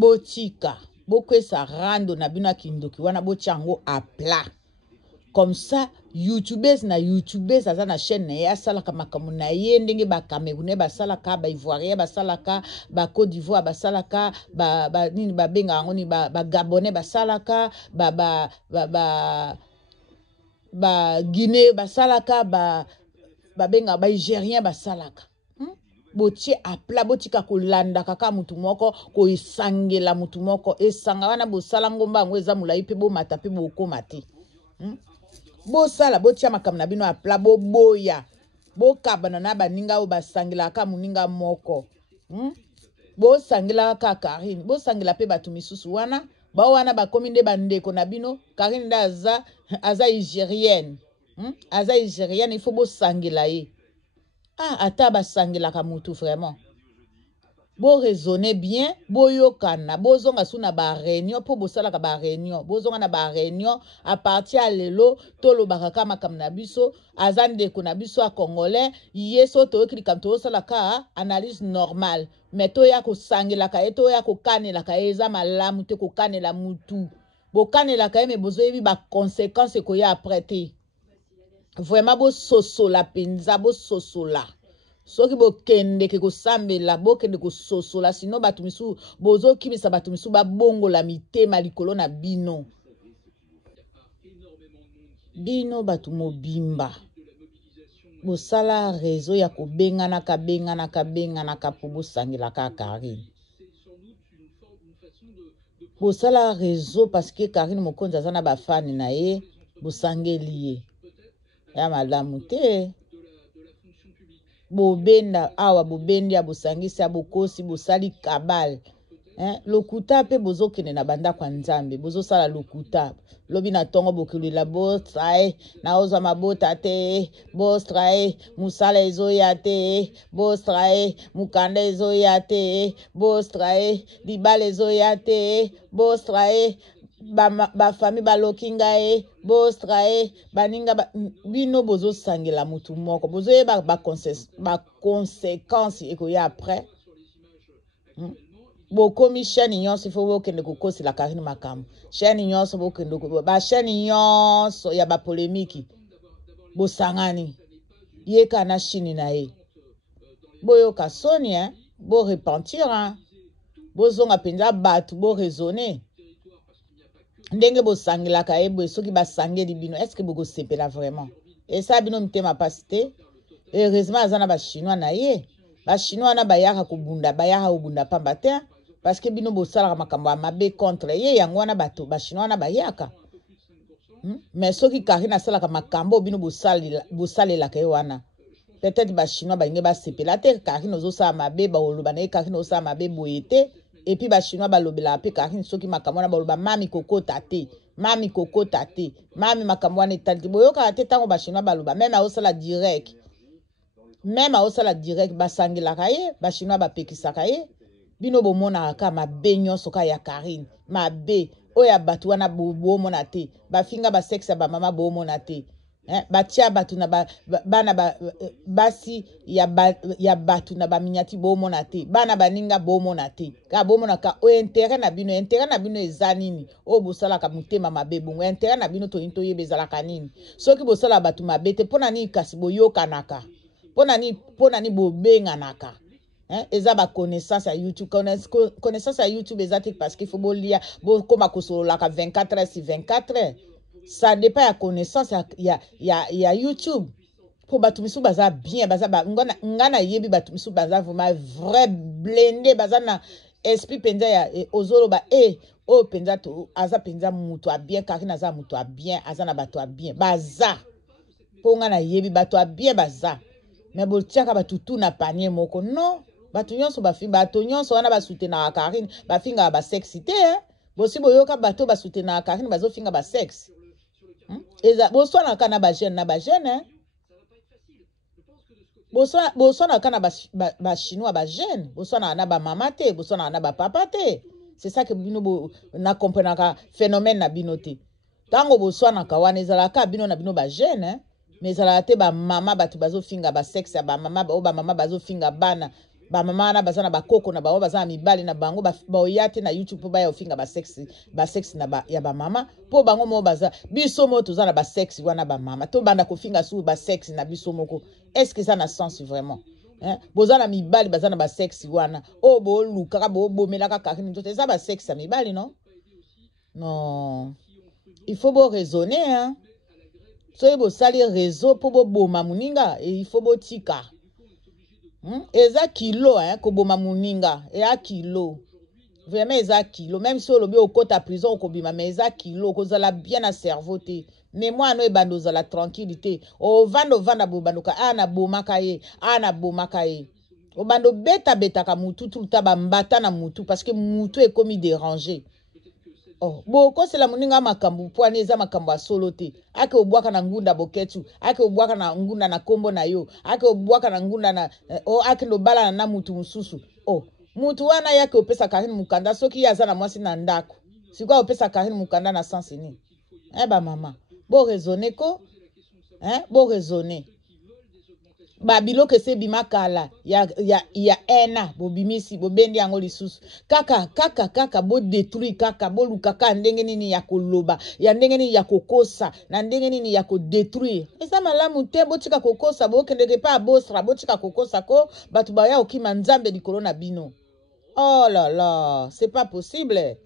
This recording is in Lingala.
botika bokwesa rando na bino kindoki wana bochango à plat. Comme ça, YouTubers na YouTubers aza na chaîne na ya salaka makamu na ye ndenge ba Camerounais ba salaka ba Ivoirien ba salaka ba Côte d'Ivoire ba salaka ba nini ba benga ngoni ba Gabonais ba salaka ba Guinée ba salaka ba benga ba Nigérien ba salaka. Botie à plat botika kolanda kaka mutu moko ko isangela mutu moko esanga wana bo salangomba ngweza mulai pe bo mata pe bo komate. Bo sala botia makam na bino à plat bo boya bo kabana na baninga o basangela ka muninga moko. Bo sangela ka Karine bo sangela pe batu misusu wana ba wana ba kominde bandeko na bino Karine da aza Nigérienne. Aza Nigérienne il faut bo sangela ye. Ata ba sangela ka mutu vraiment. Bo raisonner bien, bo yokana, bo zonga suna ba réunion, po bo sala ka ba réunion, bo zonga na ba réunion, à partir à lelo, tolo bakaka makam na biso, azande ko na biso a congolais, yeso to ki kanto sala ka analyse normale, mais to ya ko sangela ka eto ya ko kanela ka eza malamu te ko kanela mutu. Bo kanela ka me bozo yebi ba conséquences ko ya après. Vraiment bo soso la penza bo soso la. Soki bo kende ke ko sambela bo kende ko soso la sino batu misu bozo kibisa batu misu ba bongo la mitema likolo na bino. Bino batu mobimba. Bo sala réseau ya ko bengana ka po bo sangela ka Karine. Bo sala réseau parce que Karine mokonza zana ba fan na ye bo sangeli ye. Ya malamu te bobenda awa bobendi ya bosangisi ya bokosi bosali kabal lokuta pe bozokene na banda kwa nzambe bozosala lokuta lobi na tongo bokulila bostrae na oza mabota te bostrae musala ezoya te bostrae mukanda ezoya te bostrae libala ezoya te bostrae ba famille ba lokinga bostrae baninga bino bozo sangela mutu moko bozo ba conséquences eko ya après bokomi chaîne nyonso il faut bokende kokosi la Karine makambo chaîne nyonso bokende ba chaîne nyonso ya ba polémique bosangani yeka na chini na ye boyoka soni bo repentir bozonga penza batu bo raisonner ndenge bo sangela ka ebo soki ba sangeli bino est-ce que bogo sepela vraiment et ça bino mtema pasité heureusement azana ba chinois na ye ba chinois na bayaka kubunda bayaka ubunda pamba te parce que bino bo sala makambo mabe contre ye yango wana bato ba chinois na bayaka mais soki Karine sala ka makambo bino bo salela ka wana peut-être ba chinois ba nge ba sepela te Karine ozo sala mabe ba oloba na ye Karine ozo sala mabe boyete. Et puis ba chinois ba lobela pe Karine soki makamwana ba loba mami koko tate mami makamwana netali boyoka te tango ba chinois ba loba même aosala direct ba sangela kaye ba chinois ba pekisa kaye bino bomona ka mabe nyonso ka ya Karine mabe oya batu wana bomona te ba finga ba sexe ba mama bomona te batia batu na bana basi ya batu na ba minyati bomona te bana baninga bomona te ka bomona ka o intérêt na bino eza nini o bosala ka mutema mabe bongo intérêt na bino to into yebezala kanini soki bosala batu mabe te pona ni kasi boyokanaka pona ni bobenganaka eza ba connaissance à YouTube connaissance à YouTube ezati parce qu'il faut bolia bo koma kosolola ka 24 heures sur 24 heures. Ça dépend ya connaissance ya YouTube pour batumisu baza bien baza ngana yebi batumisu baza vraiment vrai blindé baza na esprit penza ya ozolo ba o penza to aza penza mutu a bien Karine aza mutu a bien aza na batu a bien baza po ngana yebi batu a bien baza mais bo tiaka batutu na panier moko non batu nyonso ba finga batu nyonso wana ba soutenir Karine ba finga ba sexité bosi boyoka bato ba soutenir Karine bazo finga ba sexe. Eza boswana kana ba jeune boswana kana ba chinois ba jeune boswana na ba mama te boswana na ba papa te c'est ça que bino na comprendre ka phénomène na bino te tango boswana ka wana ezala ka bino na bino ba jeune mais ezala te ba mama batu bazo finga ba sexe ba mama ba mama bazo finga bana ba mama na bazana ba koko na ba bazana mibali na bango ba oyate na YouTube ba ya ofinga ba sexe na ba ya ba mama po bango mo baza biso mo tozana ba sexe wana ba mama to banda kofinga su ba sexe na biso moko. Est-ce que ça n'a sens vraiment? Hein? Bozana mibali bazana ba sexe wana o bo luka bo bomelaka kakini to ça ba sexe mibali non? Non. Il faut bo raisonner hein. So bo sali réseau pour bo boma muninga et il faut bo tika. Eza kilo hein ko boma muninga et a kilo. Vraiment eza kilo même si on au côté à prison ko bima mais eza kilo ko zala bien na cerveau te. Mais moi no e bando za la tranquillité. O vanda bo bandoka ana bomaka ye, ana bomaka ye. O bando beta ka mutu tout taba mbata na mutu parce que mutu est comme dérangé. Oh, boko c'est la muninga makambu poani eza makambu solo te. Ake obwaka na ngunda boketu, ake obwaka na ngunda na kombo na yo, ake obwaka na ngunda na ake no bala na mutu mususu. Oh, mutu wana yake opesa kahini mukanda soki yaza na mwasi na ndako. Sikwa opesa kahini mukanda na sansi ni. Ba mama, bo raisonner ko, bo raisonner. Ba biloke se bimakala ya ena bo bimisi bo bendi yango lisusu kaka bo détruire kaka bo lukaka ndenge nini ya koloba ya ndenge nini ya kokosa na ndenge nini ya ko détruire esa malamu te botika kokosa bo kendeke pa bosra botika kokosa ko batu ba ya okima nzambe likolo na bino. Oh là là, c'est pas possible.